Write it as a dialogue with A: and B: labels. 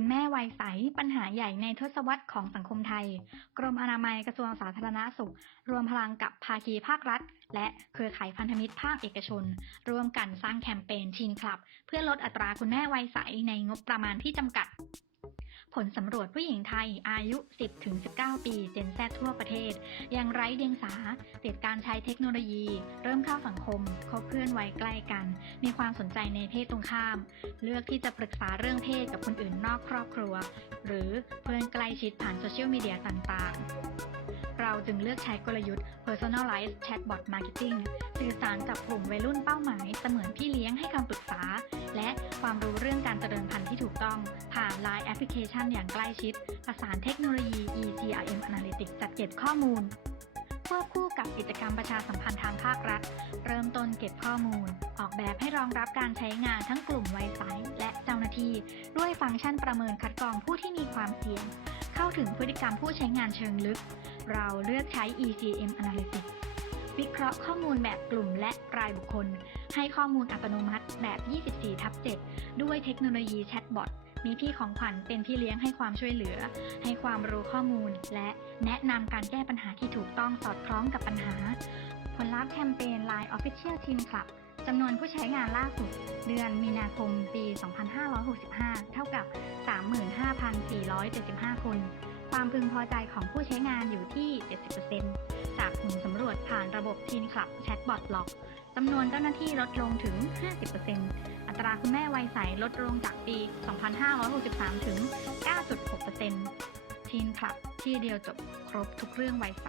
A: คุณแม่วัยใส ปัญหาใหญ่ในทศวรรษของสังคมไทย กรมอนามัยกระทรวงสาธารณาสุข รวมพลังกับภาคีภาครัฐ และเครือข่ายพันธมิตรภาคเอกชน ร่วมกันสร้างแคมเปญทีนคลับ เพื่อลดอัตราคุณแม่วัยใสในงบประมาณที่จำกัด ลสำรวจผู้หญิงไทยอายุ 10-19 ปีเจนแซทั่วประเทศ ยังไร้เดียงสา ติดการใช้เทคโนโลยี เริ่มเข้าสังคมคบเพื่อนวัยใกล้กัน มีความสนใจในเพศตรงข้าม เลือกที่จะปรึกษาเรื่องเพศกับคนอื่นนอกครอบครัว หรือเพื่อนใกล้ชิดผ่านโซเชียลมีเดียต่างๆ เราจึงเลือกใช้กลยุทธ์ personalized chatbot marketing สื่อสารกับกลุ่มวัยรุ่นเป้าหมายเสมือนพี่เลี้ยงให้คำปรึกษา ความรู้เรื่องการเจริญพันธุ์ที่ถูกต้อง ผ่าน Line แอปพลิเคชันอย่างใกล้ชิด ประสานเทคโนโลยี ECRM Analytics จัดเก็บข้อมูล ควบคู่กับกิจกรรมประชาสัมพันธ์ทางภาครัฐ เริ่มต้นเก็บข้อมูล ออกแบบให้รองรับการใช้งานทั้งกลุ่มไวัยใสและเจ้าหน้าที่ ด้วยฟังก์ชันประเมินคัดกรองผู้ที่มีความเสี่ยง เข้าถึงพฤติกรรมผู้ใช้งานเชิงลึก เราเลือกใช้ ECM Analytics วิเคราะห์ข้อมูลแบบกลุ่มและรายบุคคล ให้ข้อมูลอัตโนมัติแบบ 24 ทับ 7 ด้วยเทคโนโลยีแชทบอท มีพี่ของขวัญเป็นพี่เลี้ยงให้ความช่วยเหลือ ให้ความรู้ข้อมูล และแนะนำการแก้ปัญหาที่ถูกต้องสอดคล้องกับปัญหา ผลลัพธ์แคมเปญ Line Official Team Club จำนวนผู้ใช้งานล่าสุด เดือนมีนาคมปี 2565 เท่ากับ 35,475 คน ความพึงพอใจของผู้ใช้งานอยู่ที่ 70%จากผลสำรวจผ่านระบบ Teen Club Chatbot Log จำนวนเจ้าหน้าที่ลดลงถึง 50%อัตราคุณแม่วัยใสลดลงจากปี 2563 ถึง 9.6%ทีนคลับที่เดียวจบครบทุกเรื่องวัยใส